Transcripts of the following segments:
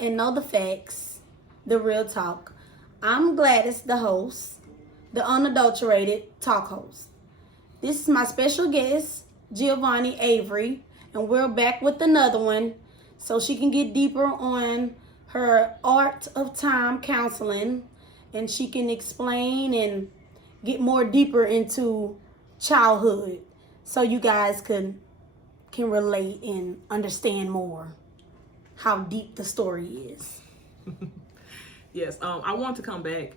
and know the facts, the real talk. I'm Gladys, the host, the unadulterated talk host. This is my special guest, Jayvonna Avery, and we're back with another one so she can get deeper on her art of time counseling and she can explain and get more deeper into childhood so you guys can relate and understand more how deep the story is. Yes, I wanted to come back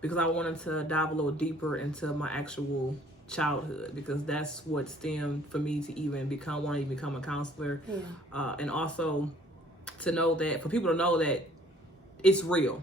because I wanted to dive a little deeper into my actual childhood because that's what stemmed for me to even become a counselor, and also to know that for people to know that it's real.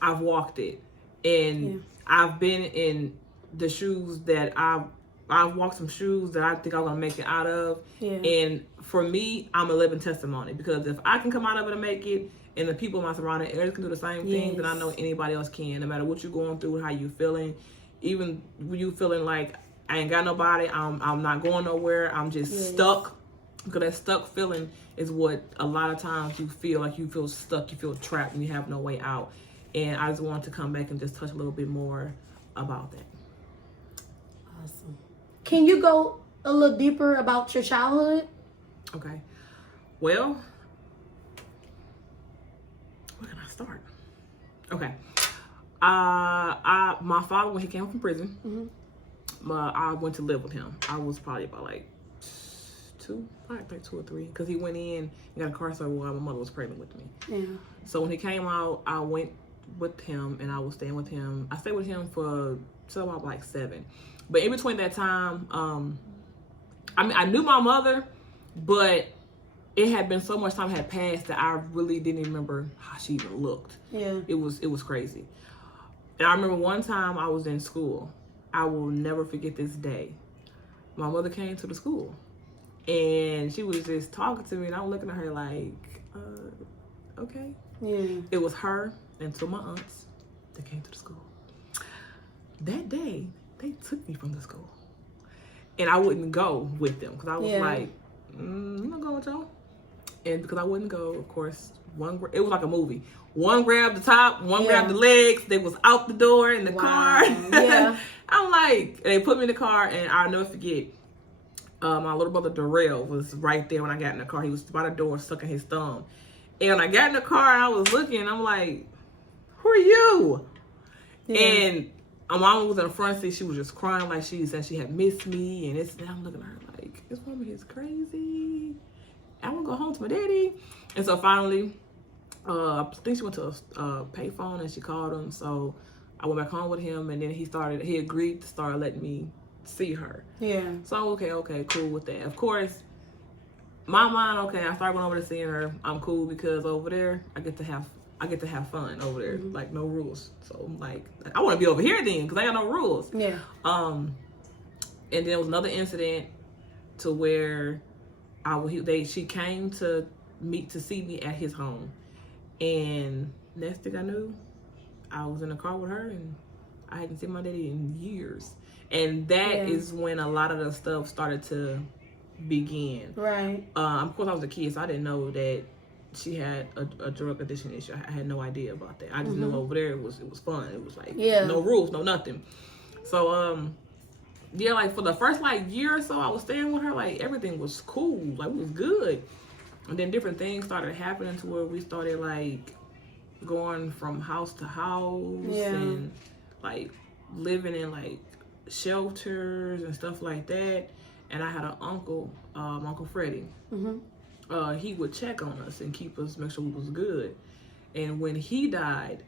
I've walked it, and I've been in the shoes that I've walked some shoes that I think I'm gonna make it out of, and for me, I'm a living testimony because if I can come out of it and make it, and the people in my surrounding areas can do the same thing, then I know anybody else can. No matter what you're going through, how you feeling, even when you feeling like I ain't got nobody, I'm not going nowhere, I'm just stuck. Because that stuck feeling is what a lot of times you feel like you feel stuck, you feel trapped, and you have no way out. And I just wanted to come back and just touch a little bit more about that. Awesome. Can you go a little deeper about your childhood? Okay. Well, where can I start? Okay. My father, when he came from prison, I went to live with him. I was probably about like 2 or 3, because he went in and got a car service while my mother was pregnant with me. Yeah. So when he came out, I went with him and I was staying with him. I stayed with him for till about like 7. But in between that time, I knew my mother, but it had been so much time had passed that I really didn't even remember how she even looked. Yeah. It was crazy. And I remember one time I was in school. I will never forget this day. My mother came to the school and she was just talking to me and I'm looking at her like, okay. Yeah. It was her and 2 of my aunts that came to the school. That day, they took me from the school. And I wouldn't go with them because I was like, you gonna go with y'all? And because I wouldn't go, of course, it was like a movie. One grabbed the top, one grabbed the legs. They was out the door in the car. Yeah. I'm like, they put me in the car, and I'll never forget. My little brother Darrell was right there when I got in the car. He was by the door, sucking his thumb. And when I got in the car, I was looking. I'm like, "Who are you?" Yeah. And my mom was in the front seat. She was just crying like she said she had missed me. And I'm looking at her like, this woman is crazy. I want to go home to my daddy. And so finally, I think she went to a payphone and she called him. So I went back home with him, and then he agreed to start letting me see her. Yeah. So okay, cool with that. Of course, my mind, I started going over to seeing her. I'm cool because over there I get to have fun over there, like no rules. So I'm like, I want to be over here then because I got no rules. Yeah. And then there was another incident to where she came to see me at his home, and next thing I knew, I was in the car with her, and I hadn't seen my daddy in years, and that is when a lot of the stuff started to begin. Right. Of course, I was a kid, so I didn't know that she had a drug addiction issue. I had no idea about that. I just knew over there it was fun. It was like no rules, no nothing. So like for the first like year or so I was staying with her, like everything was cool, like it was good. And then different things started happening to where we started like going from house to house and like living in like shelters and stuff like that. And I had an uncle, Uncle Freddie. He would check on us and make sure we was good. And when he died,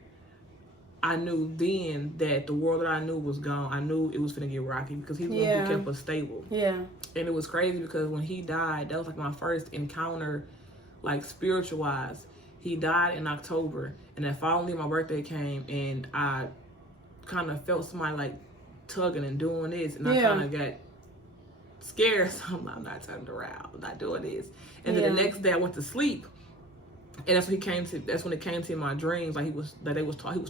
I knew then that the world that I knew was gone. I knew it was gonna get rocky because he was the one who kept us stable. Yeah. And it was crazy because when he died, that was like my first encounter, like spiritual wise. He died in October, and then finally my birthday came, and I kind of felt somebody like tugging and doing this, and I kind of got scared. So I'm not turning around. I'm not doing this. And then the next day I went to sleep. And that's when it came to my dreams. Like he was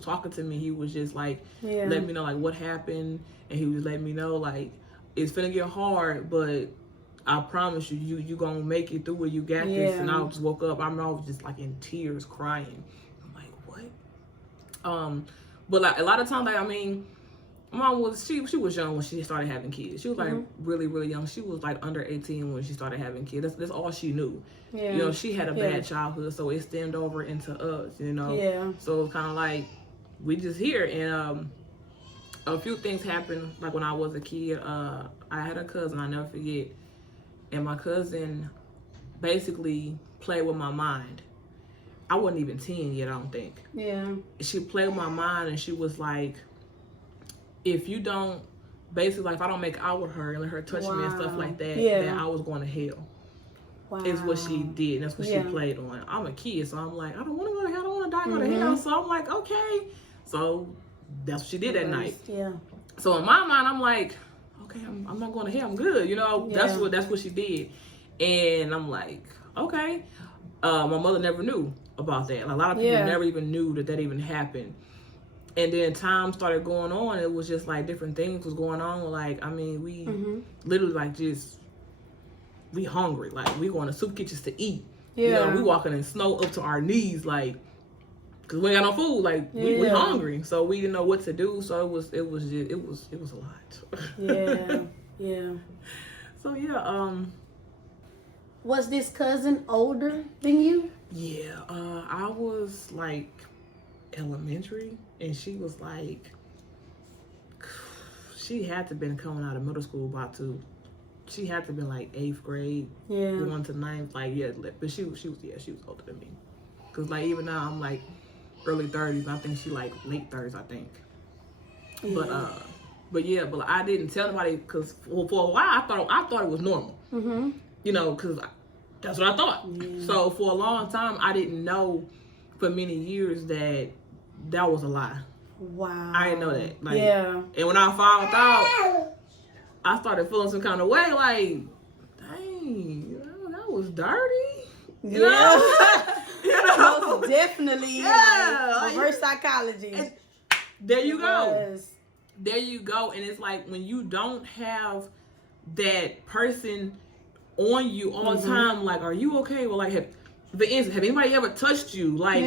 talking to me. He was just like letting me know like what happened, and he was letting me know like it's finna get hard, but I promise you, you gonna make it through it. You got this. And I just woke up. I was just like in tears, crying. I'm like, what? But like a lot of times, like, I mean, Mom was she was young when she started having kids. She was like really, really young. She was like under 18 when she started having kids. That's all she knew. Yeah. You know, she had a bad childhood, so it stemmed over into us, you know. Yeah. So it's kind of like we just here, and a few things happened. Like when I was a kid, I had a cousin, I'll never forget, and my cousin basically played with my mind. I wasn't even 10 yet, I don't think. Yeah. She played with my mind, and she was like, if you don't, basically, like, if I don't make out with her and let her touch me and stuff like that, then I was going to hell. Wow. Is what she did. That's what she played on. I'm a kid, so I'm like, I don't want to go to hell. I don't want to die and go to hell. So I'm like, okay. So that's what she did that night. Yeah. So in my mind, I'm like, okay, I'm not going to hell. I'm good. You know, that's what she did. And I'm like, okay. My mother never knew about that. Like, a lot of people never even knew that even happened. And then time started going on. It was just like different things was going on. Like, I mean, we literally like just, we hungry. Like, we going to soup kitchens to eat. Yeah. You know, we walking in snow up to our knees, like, cause we ain't got no food. Like, we hungry. So we didn't know what to do. So it was a lot. Yeah. So yeah. Was this cousin older than you? Yeah. I was like elementary, and she was like, she had to been coming out of middle school she had to been like 8th grade, going to 9th, like, but she was older than me, cause like even now I'm like early 30s, I think she like late 30s, I think. But I didn't tell nobody, cause for a while I thought it was normal, you know, cause that's what I thought. So for a long time I didn't know, for many years, that was a lie. Wow. I didn't know that. Like, and when I found out, I started feeling some kind of way, like, dang, that was dirty. You know? You know? Most definitely. Like, reverse psychology. And there you go. There you go. And it's like, when you don't have that person on you all the time, like, are you okay? Well, like, have anybody ever touched you? Like,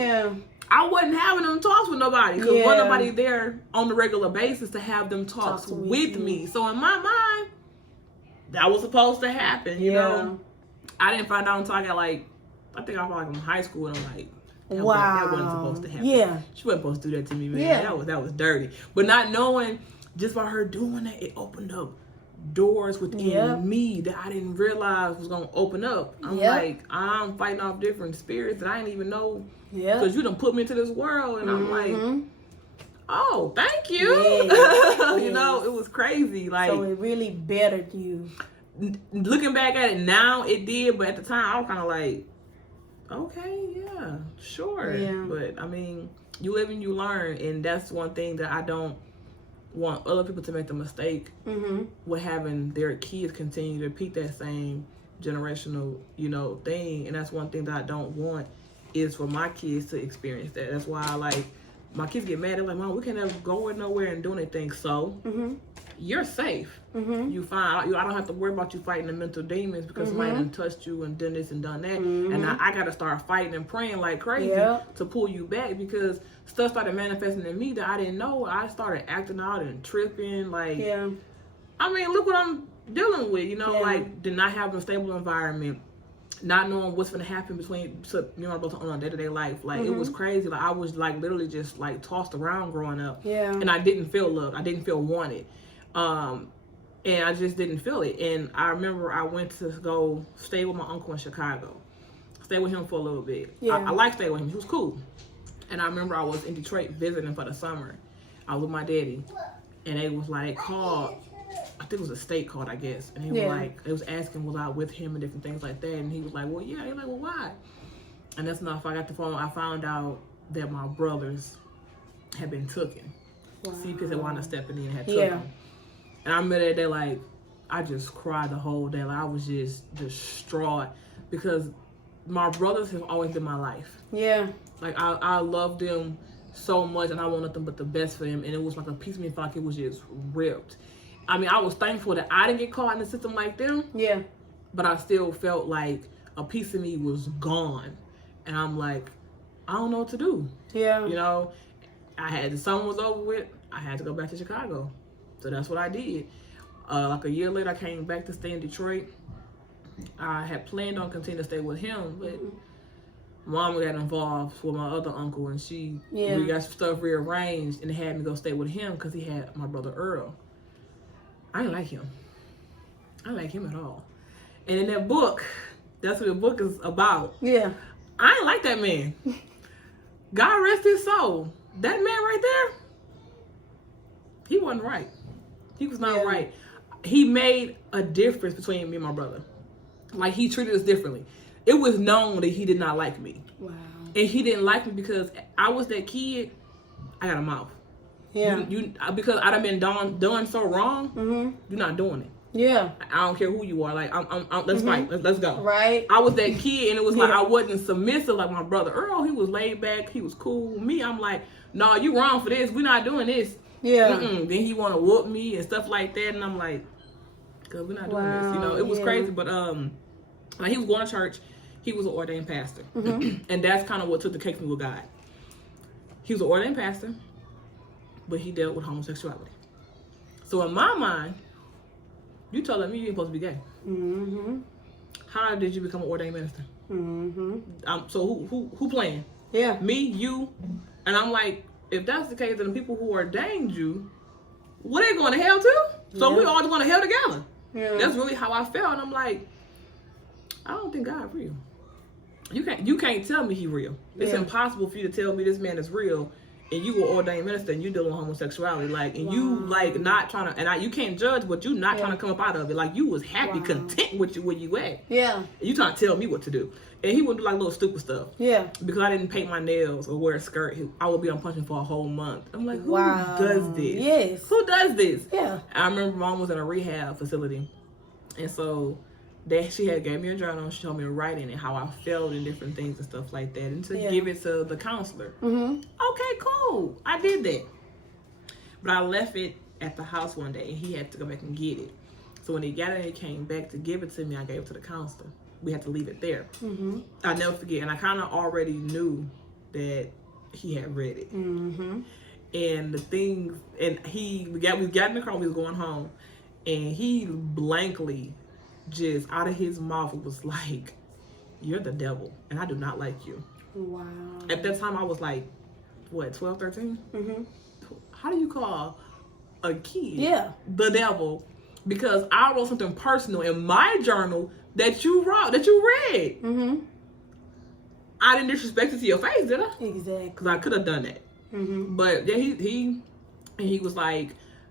I wasn't having them talks with nobody, because wasn't nobody there on the regular basis to have them talks with me. So in my mind, that was supposed to happen, you know? I didn't find out until I got like, I think I was like in high school, and I'm like, that wasn't supposed to happen. Yeah. She wasn't supposed to do that to me, man. Yeah. That was dirty. But not knowing, just by her doing that, it opened up doors within me that I didn't realize was going to open up. I'm like, I'm fighting off different spirits that I didn't even know, because you done put me into this world. And I'm like, oh, thank you. You know, it was crazy. Like, so it really bettered you. Looking back at it now, it did, but at the time I was kind of like, okay, yeah, sure. But I mean, you live and you learn, and that's one thing that I don't want other people to make the mistake with having their kids continue to repeat that same generational, you know, thing. And that's one thing that I don't want, is for my kids to experience that. That's why I like, my kids get mad. They're like, Mom, we can't ever go nowhere and do anything. So you're safe. You fine. I don't have to worry about you fighting the mental demons, because somebody done touched you and done this and done that. And I got to start fighting and praying like crazy to pull you back, because stuff started manifesting in me that I didn't know. I started acting out and tripping. Like, I mean, look what I'm dealing with, you know, like, did not have a stable environment, not knowing what's going to happen between, you know, on a day-to-day life. Like, it was crazy. Like, I was like literally just like tossed around growing up. And I didn't feel love. I didn't feel wanted. And I just didn't feel it. And I remember I went to go stay with my uncle in Chicago. Stay with him for a little bit. I liked staying with him. He was cool. And I remember I was in Detroit visiting for the summer. I was with my daddy. And they was like, called, I think it was a state called, I guess. And he was like, it was asking, was I with him and different things like that. And he was like, well, yeah. He's like, well, why? And that's enough. I got the phone. I found out that my brothers had been taken. CPS had wound up stepping in and had took them. And I remember that day, like, I just cried the whole day. Like, I was just distraught, because my brothers have always been my life. Like, I love them so much, and I want nothing but the best for them. And it was like a piece of me felt like it was just ripped. I mean, I was thankful that I didn't get caught in the system like them. but I still felt like a piece of me was gone. And I'm like, I don't know what to do. Yeah. You know, the summer was over with. I had to go back to Chicago. So that's what I did. Like a year later, I came back to stay in Detroit. I had planned on continuing to stay with him, but Mom got involved with my other uncle, and we got some stuff rearranged, and they had me go stay with him because he had my brother Earl. I didn't like him. I didn't like him at all. And in that book, that's what the book is about. Yeah. I didn't like that man. God rest his soul. That man right there, he wasn't right. He was not right. He made a difference between me and my brother. Like, he treated us differently. It was known that he did not like me. Wow. And he didn't like me because I was that kid. I got a mouth. Yeah. Because I done been done so wrong. You're not doing it. Yeah. I don't care who you are. Like, let's fight. Let's go. Right. I was that kid, and it was like I wasn't submissive like my brother Earl. He was laid back. He was cool. Me, I'm like, no, you wrong for this. We're not doing this. Yeah. Then he want to whoop me and stuff like that, and I'm like, cause we're not doing this. You know, it was crazy. But like, he was going to church. He was an ordained pastor, and that's kind of what took the cake from with God. He was an ordained pastor, but he dealt with homosexuality. So in my mind, you telling me you ain't supposed to be gay. How did you become an ordained minister? So who playing? Yeah. Me, you, and I'm like, if that's the case, then the people who ordained you, well, they going to hell too. So we all going to hell together. Yeah. That's really how I felt, and I'm like, I don't think God real. You can't tell me he real. It's impossible for you to tell me this man is real, and you were ordained minister and you dealing with homosexuality, like, and you like not trying to, and you can't judge, but you not trying to come up out of it. Like, you was happy, content with where you at. Yeah. And you trying to tell me what to do, and he would do like little stupid stuff. Yeah. Because I didn't paint my nails or wear a skirt, I would be on punching for a whole month. I'm like, who does this? Yes. Who does this? Yeah. I remember Mom was in a rehab facility, and so she had gave me a journal. She told me to write in it how I felt and different things and stuff like that, and to give it to the counselor. Okay, cool. I did that, but I left it at the house one day, and he had to go back and get it. So when he got it, he came back to give it to me. I gave it to the counselor. We had to leave it there. I'll never forget, and I kind of already knew that he had read it. And the things, and we got in the car. We was going home, and he blankly, just out of his mouth, it was like, you're the devil and I do not like you. Wow. At that time I was like, what, 12, 13? How do you call a kid the devil? Because I wrote something personal in my journal that you read. I didn't disrespect it to your face, did I? Exactly. Because I could have done that. But yeah, he was like,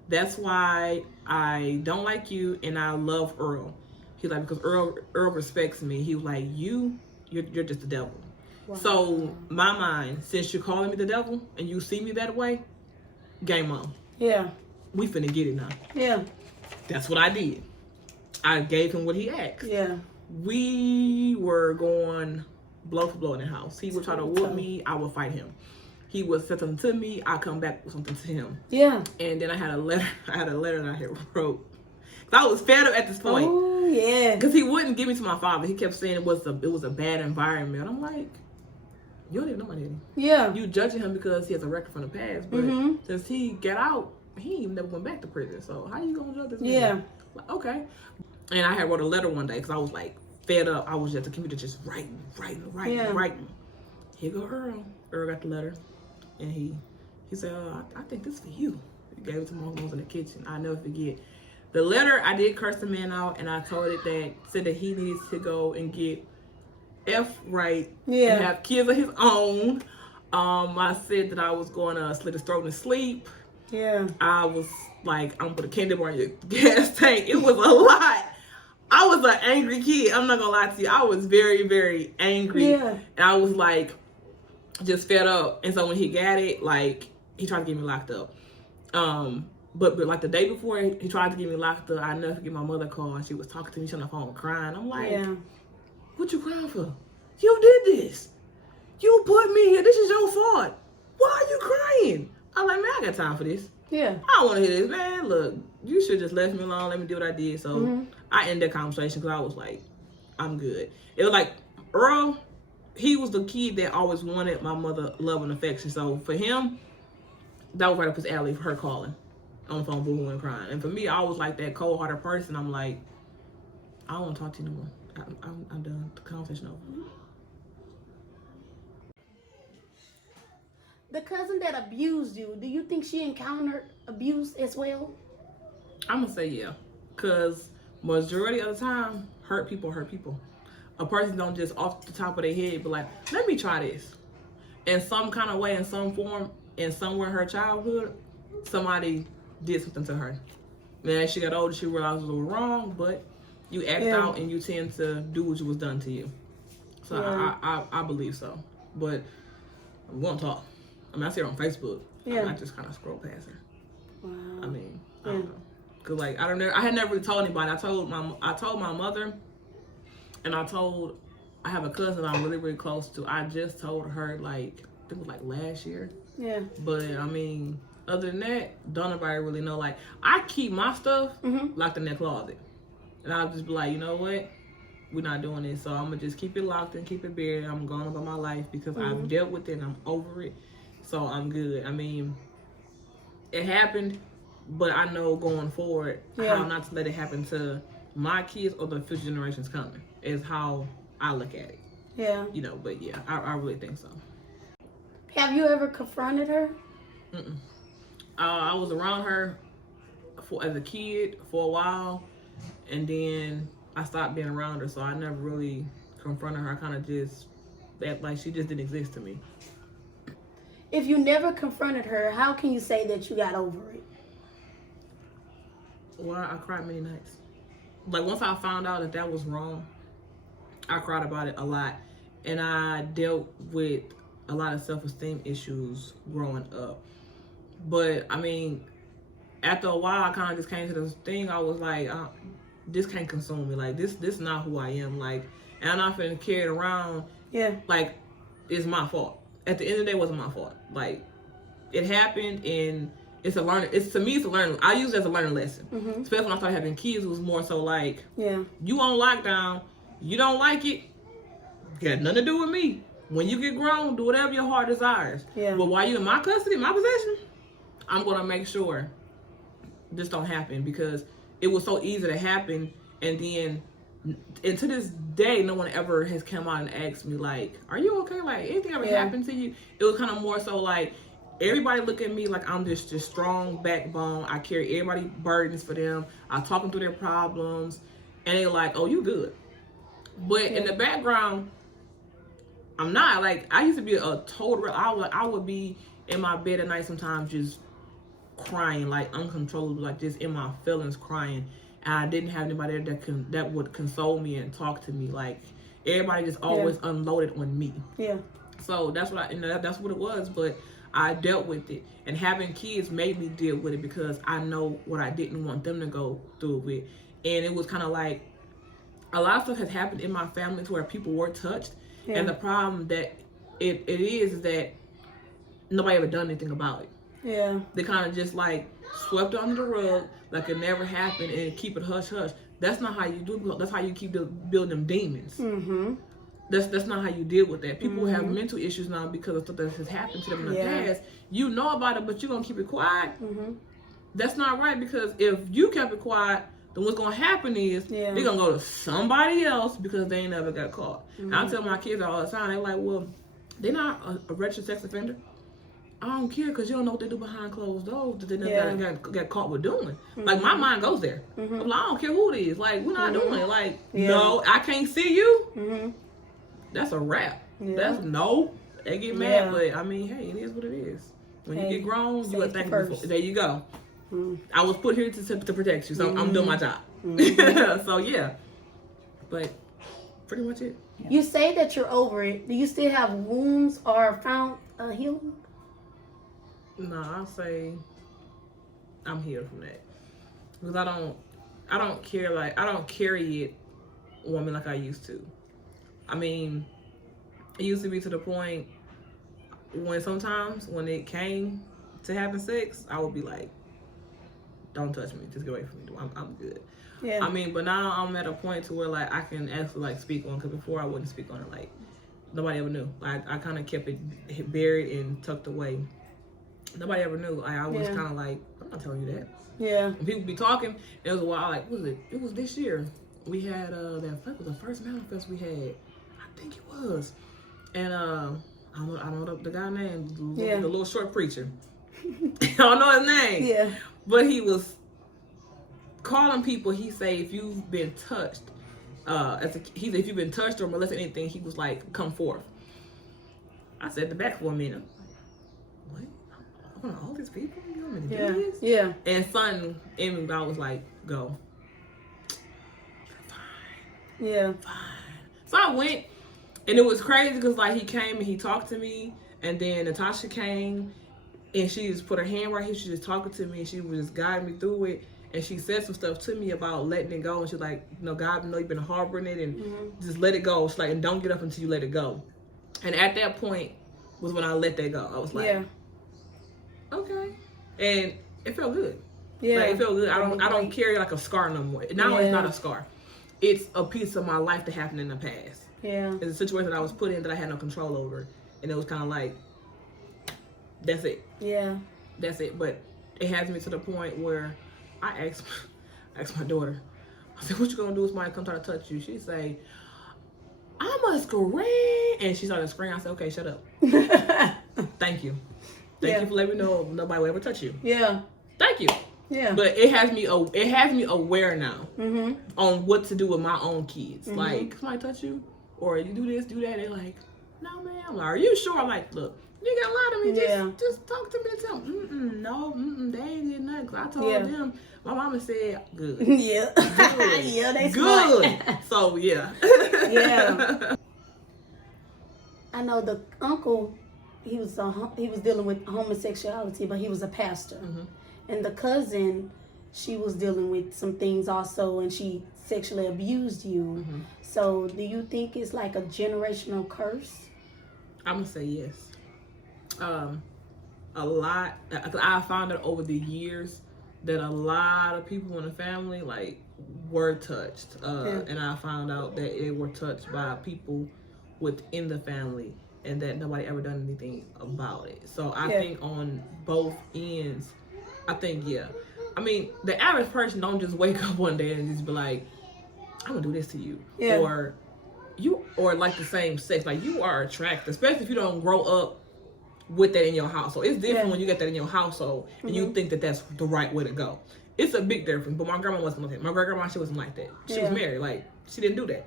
that's why I don't like you and I love Earl. He's like, because Earl respects me. He was like, you're just the devil. Wow. So my mind, since you're calling me the devil and you see me that way, game on. Yeah. We finna get it now. Yeah. That's what I did. I gave him what he asked. Yeah. We were going blow for blow in the house. He would try to whoop me. I would fight him. He would say something to me. I come back with something to him. Yeah. And then I had a letter that I had wrote. I was fed up at this point. Oh, yeah. Because he wouldn't give me to my father. He kept saying it was a bad environment. I'm like, you don't even know my daddy. Yeah. You judging him because he has a record from the past. But since he got out, he never went back to prison. So how you going to judge this man? Yeah. Like, okay. And I had wrote a letter one day because I was like fed up. I was at the computer just writing. Here go Earl. Earl got the letter. And he said, I think this is for you. He gave it to Mom in the kitchen. I'll never forget. The letter, I did curse the man out, and I told it that, said that he needs to go and get F right and have kids of his own. I said that I was going to slit his throat and sleep. Yeah. I was like, I'm going to put a candy bar in your gas tank. It was a lot. I was an angry kid. I'm not going to lie to you. I was very, very angry. Yeah. And I was like, just fed up. And so when he got it, like, he tried to get me locked up. But like the day before he tried to get me locked up, I never forget my mother called and she was talking to me. She on the phone crying. I'm like, what you crying for? You did this. You put me here. This is your fault. Why are you crying? I'm like, man, I got time for this. Yeah. I don't want to hear this, man. Look, you should just left me alone. Let me do what I did. So I ended that conversation because I was like, I'm good. It was like Earl, he was the kid that always wanted my mother love and affection. So for him, that was right up his alley for her calling on the phone, boohooing and crying. And for me, I was like that cold-hearted person. I'm like, I don't want to talk to you no more. I'm done. The conversation over. The cousin that abused you, do you think she encountered abuse as well? I'm gonna say yeah, cause majority of the time, hurt people hurt people. A person don't just off the top of their head be like, let me try this. In some kind of way, in some form, in somewhere in her childhood, somebody did something to her. Then as she got older, she realized it was wrong, but you act out and you tend to do what was done to you. So I believe so. But we won't talk. I mean, I see her on Facebook. Yeah. I just kind of scroll past her. Wow. I mean, I don't know. Cause like I had never really told anybody. I told my mother, and I have a cousin I'm really, really close to. I just told her like, I think it was like last year. Yeah. But I mean, other than that, don't nobody really know. Like, I keep my stuff locked in that closet. And I'll just be like, you know what? We're not doing this. So I'm going to just keep it locked and keep it buried. I'm going about my life because I've dealt with it and I'm over it. So I'm good. I mean, it happened, but I know going forward how not to let it happen to my kids or the future generations coming is how I look at it. Yeah. You know, but yeah, I really think so. Have you ever confronted her? I was around her as a kid for a while, and then I stopped being around her, so I never really confronted her. I kind of just act like she just didn't exist to me. If you never confronted her, how can you say that you got over it? Well, I cried many nights. Like, once I found out that was wrong, I cried about it a lot, and I dealt with a lot of self-esteem issues growing up. But I mean, after a while, I kind of just came to this thing. I was like, this can't consume me. Like, this is not who I am. Like, and I'm not finna carry it around. Yeah. Like, it's my fault. At the end of the day, it wasn't my fault. Like, it happened, and it's a learning. To me, it's a learning. I use it as a learning lesson. Especially when I started having kids, it was more so like, you on lockdown, you don't like it, got nothing to do with me. When you get grown, do whatever your heart desires. Yeah. But while you in my custody, my possession, I'm gonna make sure this don't happen because it was so easy to happen. And then, and to this day, no one ever has come out and asked me like, "Are you okay? Like, anything ever happened to you?" It was kind of more so like everybody look at me like I'm just strong backbone. I carry everybody's burdens for them. I talk them through their problems, and they're like, "Oh, you good?" But in the background, I'm not. Like, I used to be a total, I would be in my bed at night sometimes just crying, like uncontrollable, like just in my feelings crying. And I didn't have anybody that would console me and talk to me. Like, everybody just always unloaded on me. Yeah. So that's what that's what it was. But I dealt with it. And having kids made me deal with it because I know what I didn't want them to go through with. And it was kind of like, a lot of stuff has happened in my family to where people were touched. Yeah. And the problem that it is that nobody ever done anything about it. Yeah. They kind of just like swept it under the rug like it never happened and keep it hush hush. That's not how you do. That's how you keep building them demons. That's not how you deal with that. People have mental issues now because of stuff that has happened to them in the past. You know about it, but you're gonna keep it quiet. That's not right because if you kept it quiet, then what's gonna happen is they're gonna go to somebody else because they ain't never got caught. And I tell my kids all the time, they're like, "Well, they're not a registered sex offender." I don't care because you don't know what they do behind closed doors that they never got caught with doing. Like, my mind goes there. I'm like, I don't care who it is. Like, we're not doing it. Like, no, I can't see you. That's a wrap. That's no. They get mad, but I mean, hey, it is what it is. When you get grown, you are thankful. There you go. I was put here to protect you, so I'm doing my job. So yeah, but pretty much it. You say that you're over it. Do you still have wounds or found healing? No, I'll say I'm healed from that because I don't care, like I don't carry it on me like I used to. I mean, it used to be to the point when sometimes when it came to having sex, I would be like, don't touch me. Just get away from me. I'm good. Yeah. I mean, but now I'm at a point to where like I can actually like speak on, because before I wouldn't speak on it. Like nobody ever knew. Like I kind of kept it buried and tucked away. Nobody ever knew. Like, I was kind of like, I'm not telling you that. Yeah. And people be talking. It was a while. Like, what was it? It was this year. We had that was the first manifest we had. I think it was. And I don't know the guy name. The little short preacher. I don't know his name. Yeah. But he was calling people. He say if you've been touched, if you've been touched or molested anything, he was like, come forth. I sat in the back for a minute. What? All these people? You want me to do this? Yeah. And something in me, I was like, go. Yeah. Fine. So I went, and it was crazy because like he came and he talked to me, and then Natasha came, and she just put her hand right here. She just talking to me, and she was just guiding me through it. And she said some stuff to me about letting it go, and she's like, God, I know you've been harboring it, and just let it go. She's like, and don't get up until you let it go. And at that point was when I let that go. I was like, okay, and it felt good. Yeah, like, it felt good. I don't carry like a scar no more. Now it's not a scar. It's a piece of my life that happened in the past. Yeah. It's a situation that I was put in that I had no control over. And it was kind of like, that's it. Yeah. That's it. But it has me to the point where I asked my daughter, I said, what you gonna do if somebody come try to touch you? She say, I must scream. And she started screaming. I said, okay, shut up. Thank you. Thank you for letting me know nobody will ever touch you. Yeah. Thank you. Yeah. But it has me aware now on what to do with my own kids. Like, somebody touch you, or you do this, do that. They're like, no, man. I'm like, are you sure? I'm like, look, you gotta lie to me. Just talk to me and tell me. No, they ain't did nothing. Cause I told them. My mama said, good. Yeah. Good. Yeah, they good. Smart. So yeah. Yeah. I know the uncle. He was dealing with homosexuality, but he was a pastor. And the cousin, she was dealing with some things also, and she sexually abused you. So do you think it's like a generational curse? I'm gonna say yes. A lot. I found out over the years that a lot of people in the family like were touched, and I found out that they were touched by people within the family, and that nobody ever done anything about it. So I think on both ends, I think I mean, the average person don't just wake up one day and just be like, I'm gonna do this to you, or like the same sex. Like, you are attracted, especially if you don't grow up with that in your household. It's different when you get that in your household and you think that that's the right way to go. It's a big difference. But my grandma wasn't like that. My great grandma, she wasn't like that. She was married. Like, she didn't do that.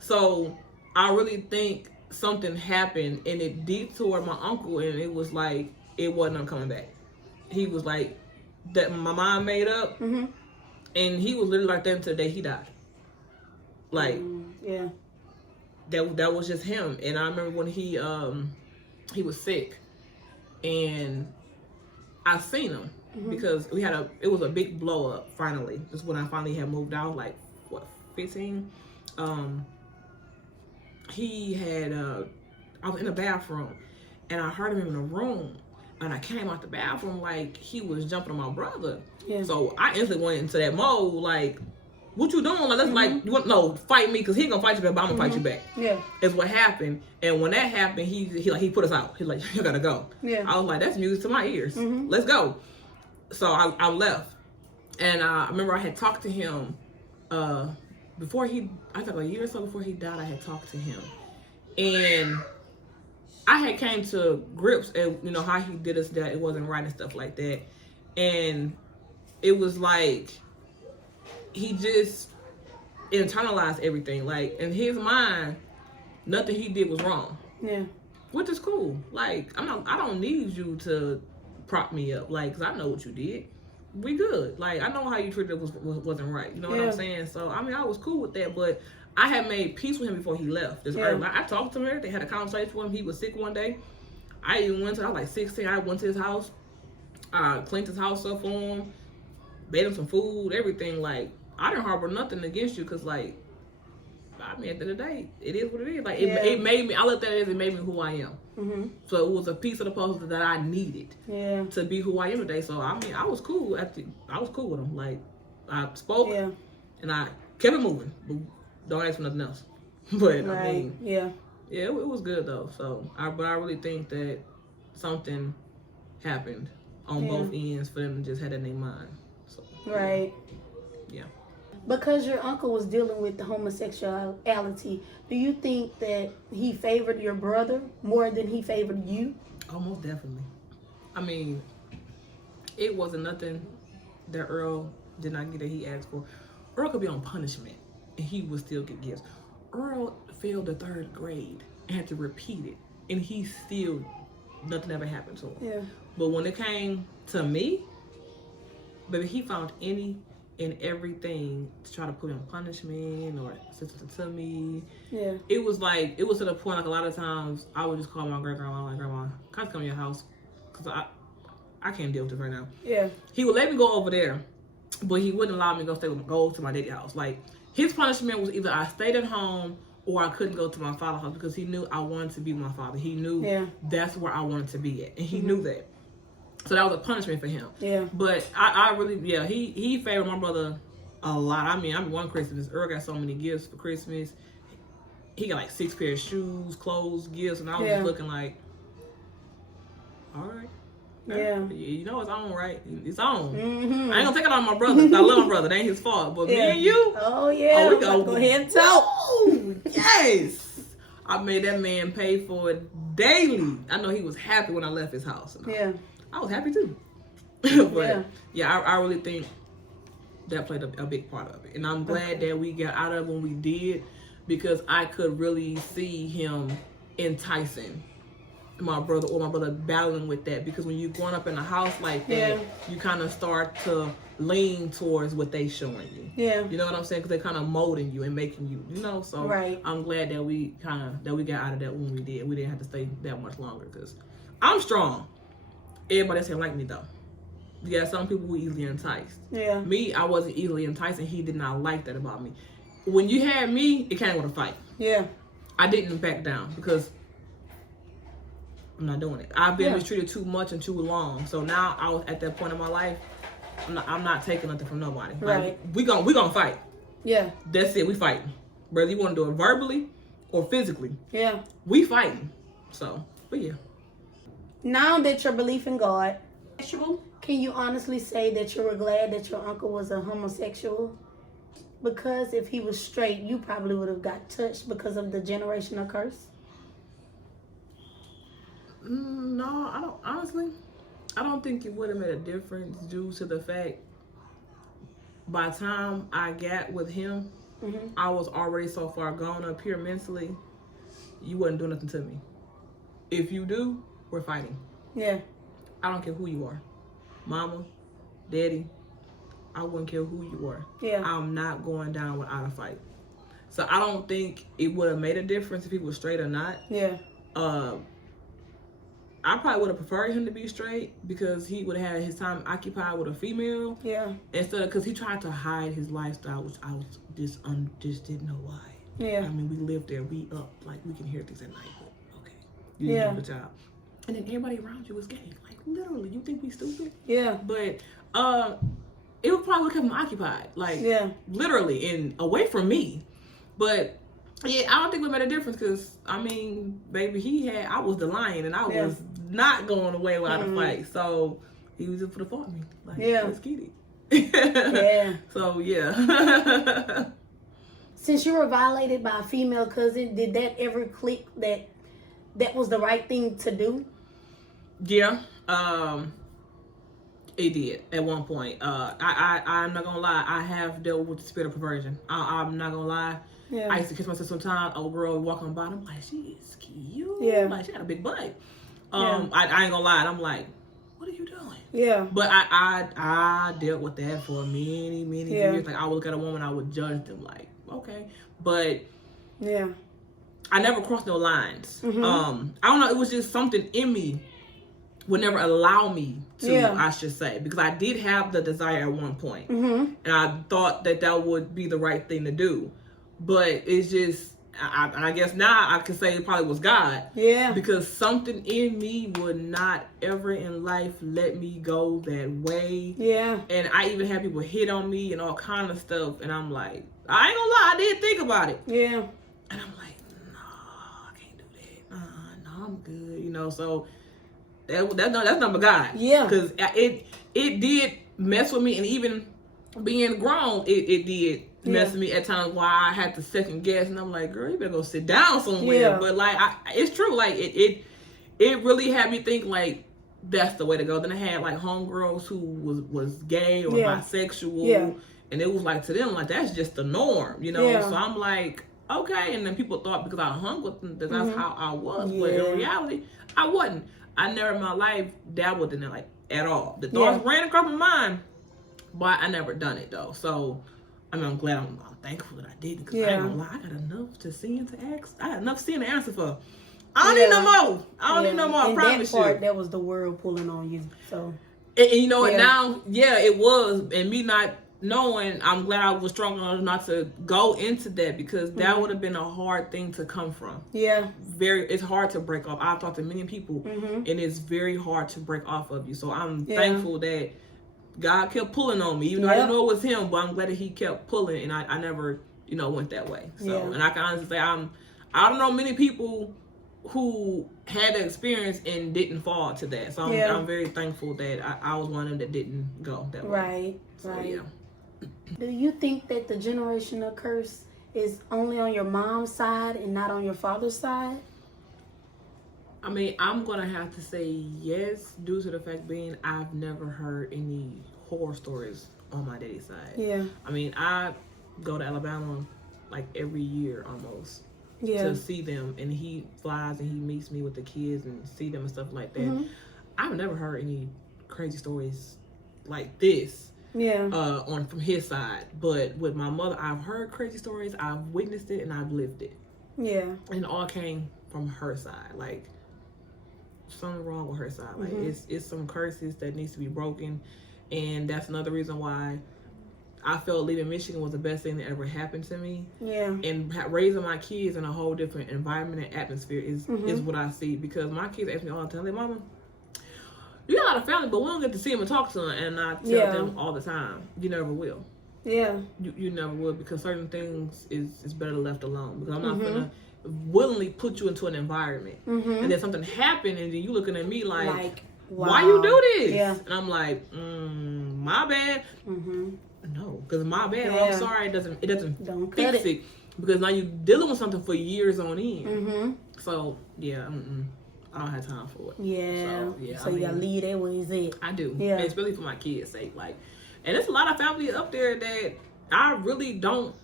So I really think something happened and it detoured my uncle, and it was like it wasn't coming back. He was like, that my mom made up, and he was literally like that until the day he died. Like, that was just him. And I remember when he was sick, and I seen him because it was a big blow up. Finally, just when I finally had moved out, like 15. He had I was in the bathroom, and I heard him in the room. And I came out the bathroom like he was jumping on my brother. So I instantly went into that mode like, what you doing? Like, that's like, you want fight me, because he ain't gonna fight you back, but I'm gonna fight you back. Is what happened. And when that happened, he put us out. He's like, you gotta go. I was like, that's music to my ears. Let's go. So I left. And I remember I had talked to him before I think a year or so before he died. I had talked to him. And I had came to grips and how he did us, that it wasn't right and stuff like that. And it was like he just internalized everything. Like, in his mind, nothing he did was wrong. Which is cool. Like, I don't need you to prop me up. Like, 'cause I know what you did. We good. Like, I know how you treated it wasn't right. You know what I'm saying? So I mean, I was cool with that, but I had made peace with him before he left. I talked to him, everything, had a conversation with him. He was sick one day. I even went to, I was like 16, I went to his house, cleaned his house up for him, made him some food, everything. Like, I didn't harbor nothing against you, because, like, I mean, at the end of the day, it is what it is. Like it made me. I looked at it as it made me who I am. Mm-hmm. So it was a piece of the puzzle that I needed to be who I am today. So I mean, I was cool I was cool with him. Like I spoke and I kept it moving. But don't ask for nothing else. But I mean, it was good though. So but I really think that something happened on both ends for them to just have that in their mind. So, right. Yeah. Because your uncle was dealing with the homosexuality, do you think that he favored your brother more than he favored you? Oh, most definitely. I mean, it wasn't nothing that Earl did not get that he asked for. Earl could be on punishment and he would still get gifts. Earl failed the 3rd grade and had to repeat it, and he still, nothing ever happened to him. Yeah. But when it came to me, baby, he found any and everything to try to put me on punishment or say something to me. Yeah. It was to the point, like, a lot of times I would just call my great grandma, like, Grandma, can I come to your house? Because I can't deal with this right now. Yeah. He would let me go over there, but he wouldn't allow me to go to my daddy's house. Like, his punishment was either I stayed at home or I couldn't go to my father's house because he knew I wanted to be with my father. He knew that's where I wanted to be at, and he knew that. So that was a punishment for him. Yeah. But I really, he favored my brother a lot. I mean, one Christmas, Earl got so many gifts for Christmas. He got like 6 pairs of shoes, clothes, gifts, and I was just looking like, all right. Yeah. You know it's on, right? It's on. Mm-hmm. I ain't gonna take it on my brother. I love my brother. That ain't his fault. But me and you. Oh, yeah. We go ahead and talk. Oh, yes. I made that man pay for it daily. I know he was happy when I left his house. I was happy too. But I really think that played a big part of it. And I'm glad that we got out of it when we did, because I could really see him enticing my brother battling with that, because when you're growing up in a house like that, you kind of start to lean towards what they showing you. Yeah. You know what I'm saying? Because they're kind of molding you and making you, so I'm glad that we got out of that when we did. We didn't have to stay that much longer, because I'm strong. Everybody else didn't like me though. Yeah, some people were easily enticed. Yeah. Me, I wasn't easily enticed, and he did not like that about me. When you had me, it came with a fight. Yeah. I didn't back down because I'm not doing it. I've been mistreated too much and too long. So now I was at that point in my life, I'm not taking nothing from nobody. Right. Like, we gonna fight. Yeah. That's it. We fighting. Whether you want to do it verbally or physically. Yeah. We fighting. So, but yeah. Now that your belief in God, can you honestly say that you were glad that your uncle was a homosexual? Because if he was straight, you probably would have got touched because of the generational curse. No, I don't. Honestly, I don't think it would have made a difference due to the fact by the time I got with him, I was already so far gone up here mentally. You wouldn't do nothing to me. If you do, we're fighting. Yeah. I don't care who you are. Mama, daddy, I wouldn't care who you are. Yeah. I'm not going down without a fight. So I don't think it would have made a difference if he was straight or not. Yeah. I probably would have preferred him to be straight because he would have had his time occupied with a female. Yeah. Instead of, because he tried to hide his lifestyle, which I was just didn't know why. Yeah. I mean, we lived there. We up, like, we can hear things at night, but okay. You did a good job. And then everybody around you was gay. Like, literally, you think we stupid? Yeah. But it would probably kept him occupied. Like, literally, and away from me. But yeah, I don't think it made a difference because, I mean, baby, I was the lion and I was not going away without a fight. So he was just for the fault of me. Like, let's get it. Yeah. So, yeah. Since you were violated by a female cousin, did that ever click that was the right thing to do? Yeah. It did at one point. I'm not gonna lie. I have dealt with the spirit of perversion. I'm not gonna lie. Yeah. I used to kiss myself sometimes. A girl walking by, I'm like, she is cute. Yeah. Like, she got a big butt. I ain't gonna lie. I'm like, what are you doing? Yeah. But I dealt with that for many years. Like, I would look at a woman, I would judge them. Like, okay, but I never crossed no lines. I don't know. It was just something in me would never allow me to, I should say, because I did have the desire at one point. And I thought that would be the right thing to do. but it's just, I guess now I can say it probably was God. Yeah. Because something in me would not ever in life let me go that way. Yeah. And I even had people hit on me and all kind of stuff. And I'm like, I ain't gonna lie, I did think about it. Yeah. And I'm like, no, I can't do that. No, I'm good. You know, so that's number God. Yeah. Because it did mess with me. And even being grown, it did mess with me at times where I had to second guess. And I'm like, girl, you better go sit down somewhere. Yeah. But like, it's true. Like, it really had me think like, that's the way to go. Then I had like homegirls who was gay or bisexual. Yeah. And it was like, to them, like, that's just the norm, you know? Yeah. So I'm like, okay. And then people thought because I hung with them that that's how I was. Yeah. But in reality, I wasn't. I never in my life dabbled in it, like, at all. The thoughts ran across my mind, but I never done it, though. So, I mean, I'm glad, I'm thankful that I did. Because I ain't gonna lie, I got enough to see and to ask. I got enough seeing to answer for. I don't need no more. I don't need no more, I promise that part, you. that was the world pulling on you, so. And you know what, now, it was. And me not knowing, I'm glad I was strong enough not to go into that, because that would have been a hard thing to come from. Yeah. It's hard to break off. I've talked to many people, and it's very hard to break off of you. So I'm thankful that God kept pulling on me, even though I didn't know it was Him, but I'm glad that He kept pulling, and I never, went that way. So, and I can honestly say I don't know many people who had the experience and didn't fall to that. So I'm very thankful that I was one of them that didn't go that way. Right. So, right. Yeah. Do you think that the generational curse is only on your mom's side and not on your father's side? I mean, I'm going to have to say yes, due to the fact being I've never heard any horror stories on my daddy's side. Yeah. I mean, I go to Alabama like every year almost to see them, and he flies and he meets me with the kids and see them and stuff like that. I've never heard any crazy stories like this. From his side, but with my mother, I've heard crazy stories, I've witnessed it, and I've lived it. Yeah. And it all came from her side. Like, something wrong with her side. Like, it's some curses that needs to be broken, and that's another reason why I felt leaving Michigan was the best thing that ever happened to me. Yeah. And raising my kids in a whole different environment and atmosphere is what I see, because my kids ask me all the time, like, Mama, you got a lot of family, but we don't get to see them and talk to them. And I tell them all the time, you never will. Yeah. You never will, because certain things is better left alone. Because I'm not going to willingly put you into an environment. And then something happened, and then you looking at me like wow. Why you do this? Yeah. And I'm like, my bad. No, because my bad. I'm sorry. It doesn't don't fix it. Because now you're dealing with something for years on end. So, yeah, I don't have time for it. Yeah. So you gotta leave that where it's at. I do. Yeah. And especially for my kids' sake. Like, and there's a lot of family up there that I really don't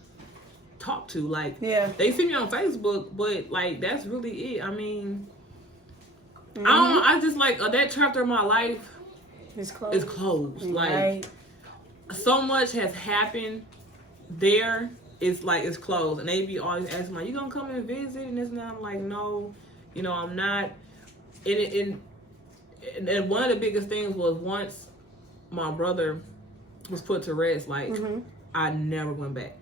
talk to. Like, they see me on Facebook, but like that's really it. I mean, I don't know. I just like that chapter of my life is closed. Like, so much has happened there. It's like it's closed, and they be always asking like, "You gonna come and visit?" And this and that. I'm like, no, I'm not. And one of the biggest things was once my brother was put to rest, like I never went back.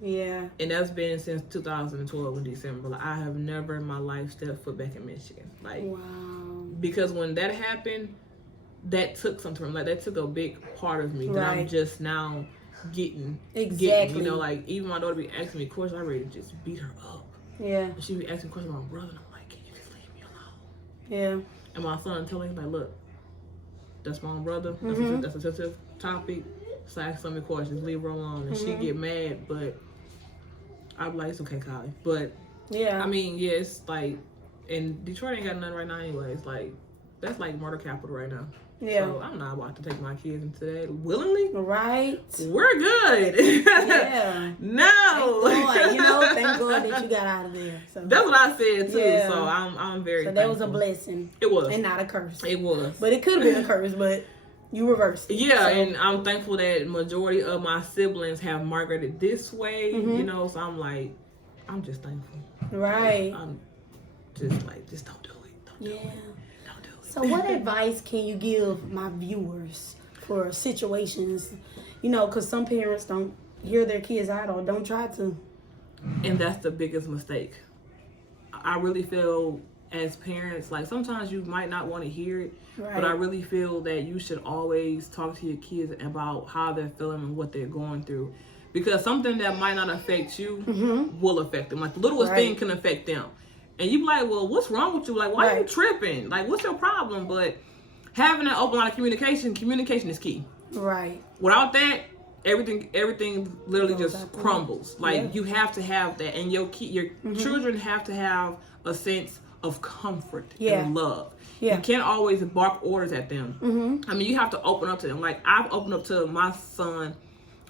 Yeah. And that's been since 2012 in December. Like, I have never in my life stepped foot back in Michigan. Like, wow. Because when that happened, that took something from, like, that took a big part of me that I'm just now getting. Exactly. Like, even my daughter be asking me questions, I ready to just beat her up. Yeah. And she be asking questions about my brother, and I'm like, can you just leave me alone? Yeah. And my son telling him, like, look, that's my own brother. That's a sensitive topic. So I ask so many questions, leave her alone. And she get mad, but I'm like, it's okay, Kylie. But, I mean, yeah, it's like, and Detroit ain't got nothing right now anyway. It's like, that's like murder capital right now. Yeah. So I'm not about to take my kids into that willingly. Right. We're good. Yeah. No. Thank God, thank God that you got out of there. So. That's what I said too. Yeah. So I'm very thankful. That was a blessing. It was. And not a curse. It was. But it could have been a curse, but you reversed it. Yeah, so. And I'm thankful that majority of my siblings have migrated this way, so I'm like, I'm just thankful. Right. I'm just like, just don't do it. Don't do it. So what advice can you give my viewers for situations, because some parents don't hear their kids out or don't try to And that's the biggest mistake. I really feel as parents, like sometimes you might not want to hear it, Right. but I really feel that you should always talk to your kids about how they're feeling and what they're going through. Because something that might not affect you will affect them. Like the littlest Right. thing can affect them. And you be like, well, what's wrong with you? Like, why are you Right. tripping? Like, what's your problem? But having that open line of communication is key. Right. Without that, everything literally Goes just out the crumbles. Like Yeah. you have to have that, and your children have to have a sense of comfort Yeah. and love. Yeah. You can't always bark orders at them. I mean, you have to open up to them. Like I've opened up to my son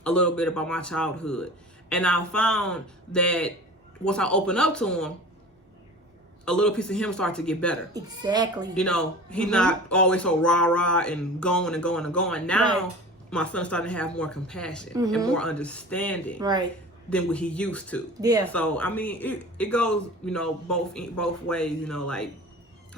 a little bit about my childhood, and I found that once I open up to him, a little piece of him starts to get better. Exactly. You know, he's not always so rah-rah and going and going and going. Now, Right. my son's starting to have more compassion and more understanding Right. than what he used to. Yeah. So, I mean, it goes, you know, both ways, you know, like,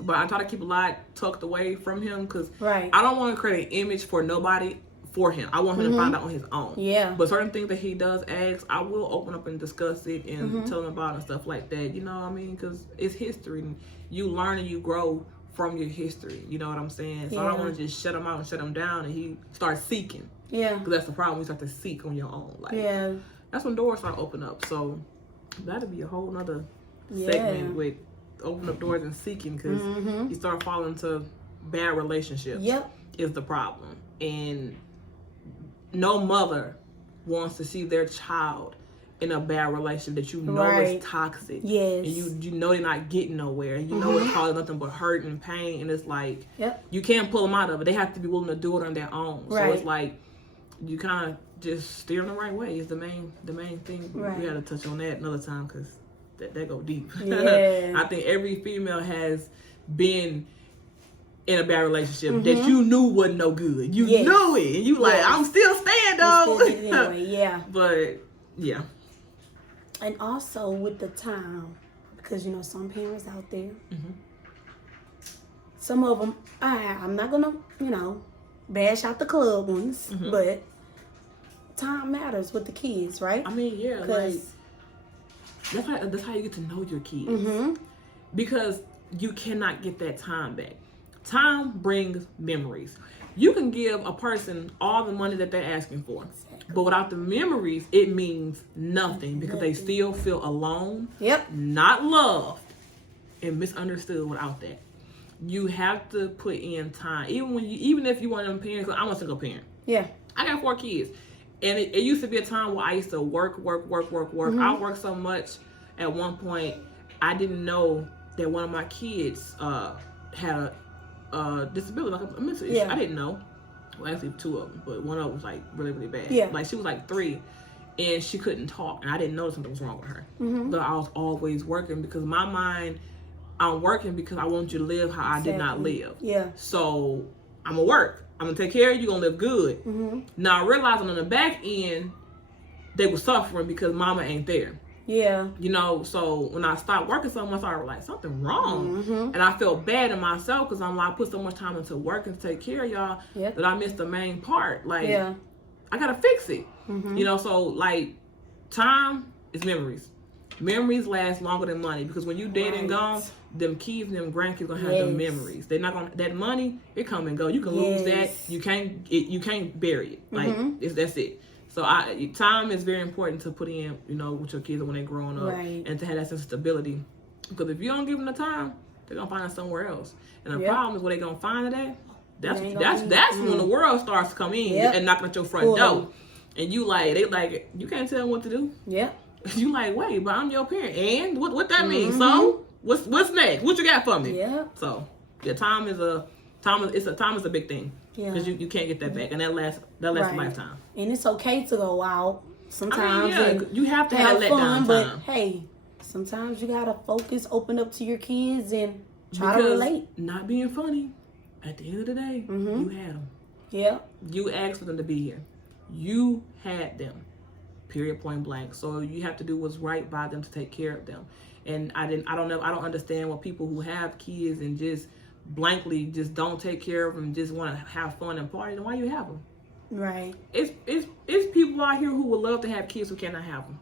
but I try to keep a lot tucked away from him because Right. I don't want to create an image for nobody for him. I want him to find out on his own. Yeah. But certain things that he does ask, I will open up and discuss it and tell him about it and stuff like that. You know what I mean? Because it's history. And you learn and you grow from your history. You know what I'm saying? So I don't want to just shut him out and shut him down and he starts seeking. Yeah. Because that's the problem. You start to seek on your own. Like, Yeah. that's when doors start open up. So that'll be a whole nother Yeah. segment with open up doors and seeking because you start falling into bad relationships. Yep. Is the problem. And no mother wants to see their child in a bad relationship that you know Right. is toxic. Yes. And you know they're not getting nowhere. And you know it's causing nothing but hurt and pain. And it's like, Yep. you can't pull them out of it. They have to be willing to do it on their own. So Right. it's like, you kind of just steer them the right way is the main thing. Right. We got to touch on that another time because that go deep. Yeah. I think every female has been in a bad relationship that you knew wasn't no good. You Yes. knew it. And you like, Yes. I'm still staying though. Still did it anyway, yeah. But yeah. And also with the time, because you know some parents out there, some of them, I'm not gonna, you know, bash out the club ones, but time matters with the kids, right? I mean, yeah, like Because that's how you get to know your kids. Because you cannot get that time back. Time brings memories. You can give a person all the money that they're asking for, but without the memories, it means nothing because they still feel alone, Yep. not loved, and misunderstood without that. You have to put in time, even if you want them parents. I'm a single parent. Yeah. I got 4 kids. And it used to be a time where I used to work. I worked so much at one point, I didn't know that one of my kids had a disability, like a mental issue. Yeah. I didn't know. Well, actually 2 of them, but one of them was like really, really bad. Yeah. Like she was like 3 and she couldn't talk. And I didn't know something was wrong with her. But I was always working because in my mind, I'm working because I want you to live how I did not live. Yeah. So I'm going to work. I'm going to take care of you. You're going to live good. Now, realizing on the back end, they were suffering because mama ain't there. Yeah. You know, so when I stopped working so much, I was like, something wrong. And I felt bad in myself because I'm like, I put so much time into working to take care of y'all that I missed the main part. Like, I got to fix it. You know, so like, time is memories. Memories last longer than money because when you dead and gone, them kids and them grandkids gonna have them memories. They're not gonna, that money, it come and go. You can lose that. You can't bury it. Like that's it. So time is very important to put in, you know, with your kids when they're growing up, and to have that sense of stability. Because if you don't give them the time, they're gonna find it somewhere else. And the problem is where they're gonna find it at. That's when the world starts to come in and knocking at your front door, and you like you can't tell them what to do. Yeah. You like, wait, but I'm your parent, and what that means? So what's next? What you got for me? Yeah. So time is a big thing. Yeah. Because you can't get that back, and that lasts a lifetime. And it's okay to go out sometimes. And you have to have let down but time. Hey, sometimes you gotta focus, open up to your kids, and try to relate. Not being funny, at the end of the day, you had them. Yeah. You asked for them to be here. You had them. Period, point blank. So you have to do what's right by them to take care of them. And I don't understand what people who have kids and just blankly just don't take care of them, just want to have fun and party. Then why you have them? Right. It's people out here who would love to have kids who cannot have them.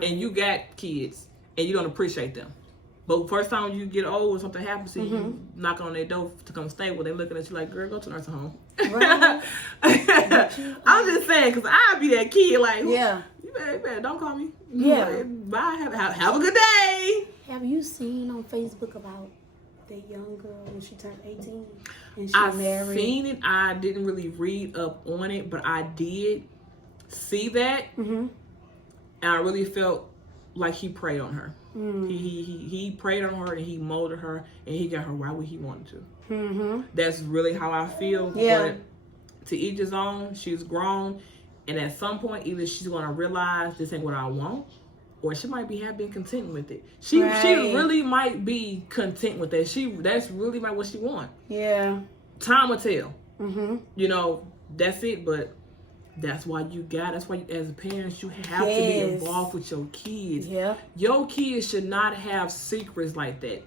and you got kids and you don't appreciate them. But first time you get old or something happens to you, you knock on their door to come stay with, they looking at you like, girl, go to nursing home. Right. I'm just saying, because I'd be that kid, like, yeah. You better don't call me. Yeah. Bye. Have a good day. Have you seen on Facebook about the young girl when she turned 18 and she I've married? seen it. I didn't really read up on it, but I did see that. And I really felt like he preyed on her. He preyed on her and he molded her and he got her right where he wanted to. That's really how I feel. Yeah. But to each his own. She's grown, and at some point, either she's gonna realize this ain't what I want, or she might be happy and content with it. She really might be content with that. That's really what she want. Yeah. Time will tell. You know, that's it. But that's why that's why as parents, you have to be involved with your kids. Yeah. Your kids should not have secrets like that.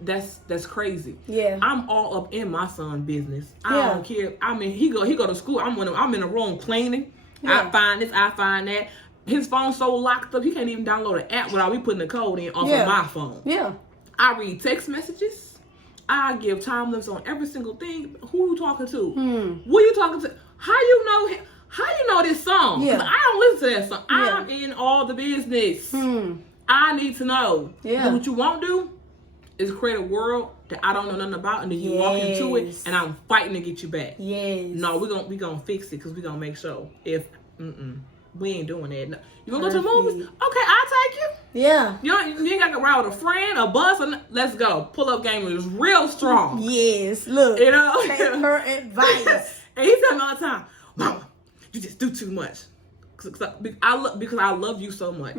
That's crazy. Yeah. I'm all up in my son's business. I don't care. I mean, he go to school. I'm in the room cleaning. I find this, I find that. His phone's so locked up, he can't even download an app without me putting the code in off of my phone. Yeah. I read text messages. I give time limits on every single thing. Who you talking to? Who you talking to? How you know this song? Yeah. I don't listen to that song. Yeah. I'm in all the business. I need to know. Yeah. What you won't do is create a world that I don't know nothing about, and then you walk into it, and I'm fighting to get you back. Yes. No, we gonna fix it because we gonna make sure. If we ain't doing that. No. You gonna go to the movies? Okay, I'll take you. Yeah. You ain't got to ride with a friend, a bus, let's go. Pull up game is real strong. Yes. Look. You know, take her advice. And he tell me all the time, Mama, you just do too much. Because I love you so much.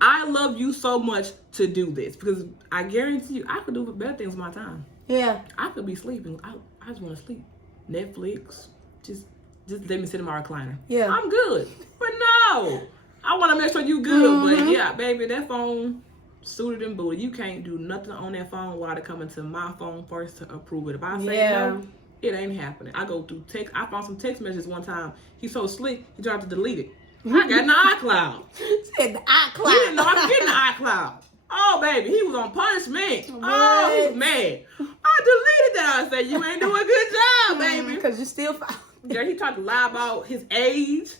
I love you so much to do this because I guarantee you I could do better things with my time. Yeah. I could be sleeping. I just want to sleep. Netflix. Just let me sit in my recliner. Yeah. I'm good. But no. I want to make sure you good. But yeah, baby, that phone suited and booted. You can't do nothing on that phone while they come into my phone first to approve it. If I say no, it ain't happening. I go through text. I found some text messages one time. He's so slick, he tried to delete it. I got in the iCloud. Said the iCloud. He didn't know I was getting the iCloud. Oh, baby, he was on punishment. Oh, he was mad. I deleted that. I said, you ain't doing a good job, baby. Because you still found it. Yeah, he tried to lie about his age.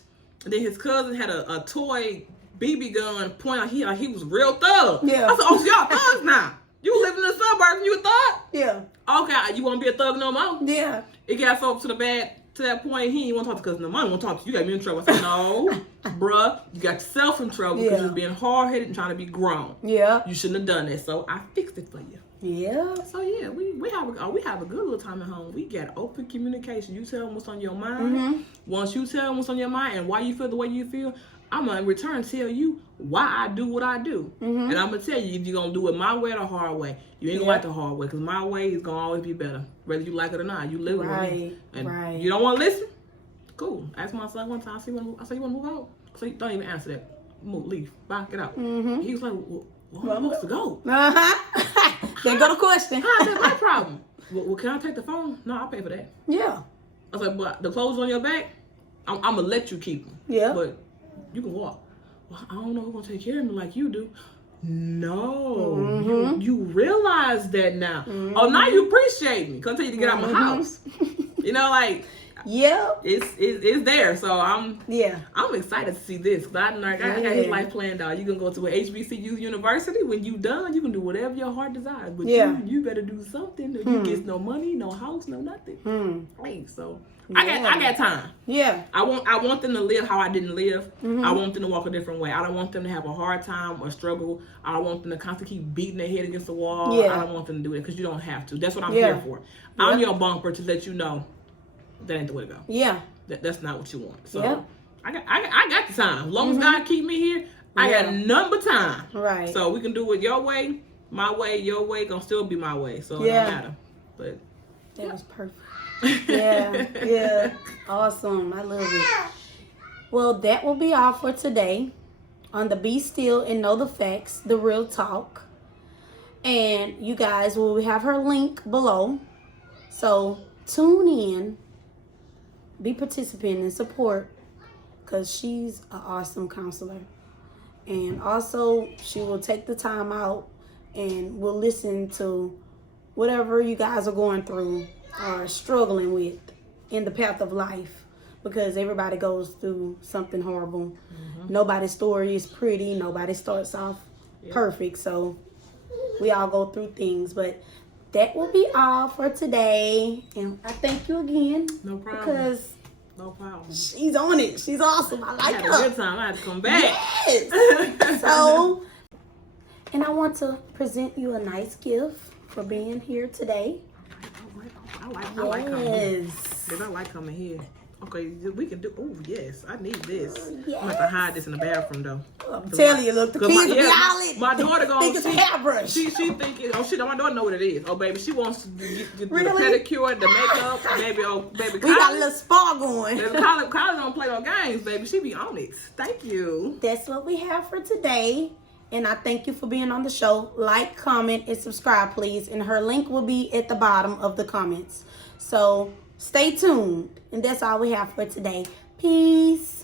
And then his cousin had a toy BB gun pointing like he was a real thug. Yeah. I said, oh, so y'all thugs now. You live in the suburbs and you a thug? Yeah. Okay, you want to be a thug no more? Yeah. It got so to that point, he didn't want to talk to cousin no more. I want to talk to you. You got me in trouble. I said, no, bruh, you got yourself in trouble because you're being hard-headed and trying to be grown. Yeah. You shouldn't have done that. So I fixed it for you. Yeah. So yeah, we have a good little time at home. We got open communication. You tell them what's on your mind. Once you tell them what's on your mind and why you feel the way you feel, I'm gonna in return tell you why I do what I do. And I'm gonna tell you if you're gonna do it my way or the hard way. You ain't gonna like the hard way because my way is gonna always be better, whether you like it or not. You live with me, and you don't want to listen. Cool. I asked my son one time. I said, "You want to move out?" So don't even answer that. Move, leave, bye, get out. He was like, "Well, I'm supposed to go." There go the question. How's that my problem? Well, can I take the phone? No, I'll pay for that. Yeah. I was like, but the clothes on your back, I'm gonna let you keep them. Yeah. But you can walk. Well, I don't know who's gonna take care of me like you do. No. You realize that now. Oh, now you appreciate me. Cause I tell you to get out of my house. You know, like. Yeah, it's there. So I'm excited to see this. Cause I got his life planned out. You can go to an HBCU university. When you done, you can do whatever your heart desires. But you better do something. You get no money, no house, no nothing. Right. So I got time. Yeah. I want them to live how I didn't live. I want them to walk a different way. I don't want them to have a hard time or struggle. I don't want them to constantly keep beating their head against the wall. Yeah. I don't want them to do it because you don't have to. That's what I'm here for. I'm your bumper to let you know. That ain't the way to go. Yeah. That's not what you want. So I got the time. As long as God keep me here, I got number time. Right. So we can do it your way, my way, your way, gonna still be my way. So it don't matter. But that was perfect. Yeah. Awesome. I love it. Well, that will be all for today on the Be Still and Know the Facts, the Real Talk. And you guys will have her link below. So tune in. Be participating and support because she's an awesome counselor. And also, she will take the time out and will listen to whatever you guys are going through or struggling with in the path of life, because everybody goes through something horrible. Nobody's story is pretty. Nobody starts off perfect. So we all go through things. But that will be all for today. And I thank you again. No problem. Because no problem. she's on it. She's awesome. I like I her. had a good time. I had to come back. Yes. So, and I want to present you a nice gift for being here today. I like coming here. Yes. Babe, I like coming here. Okay, we can do. Oh yes, I need this. Yes. I'm gonna have to hide this in the bathroom though. I'm telling you, look, the kids will be all in. My daughter think goes. it's a hairbrush. She thinking. Oh shit, my daughter know what it is. Oh baby, she wants to get Really? the pedicure, the makeup, baby. Oh baby, We got a little spa going. Baby, Kylie don't play no games, baby. She be on it. Thank you. That's what we have for today. And I thank you for being on the show. Like, comment, and subscribe, please. And her link will be at the bottom of the comments. So stay tuned. And that's all we have for today. Peace.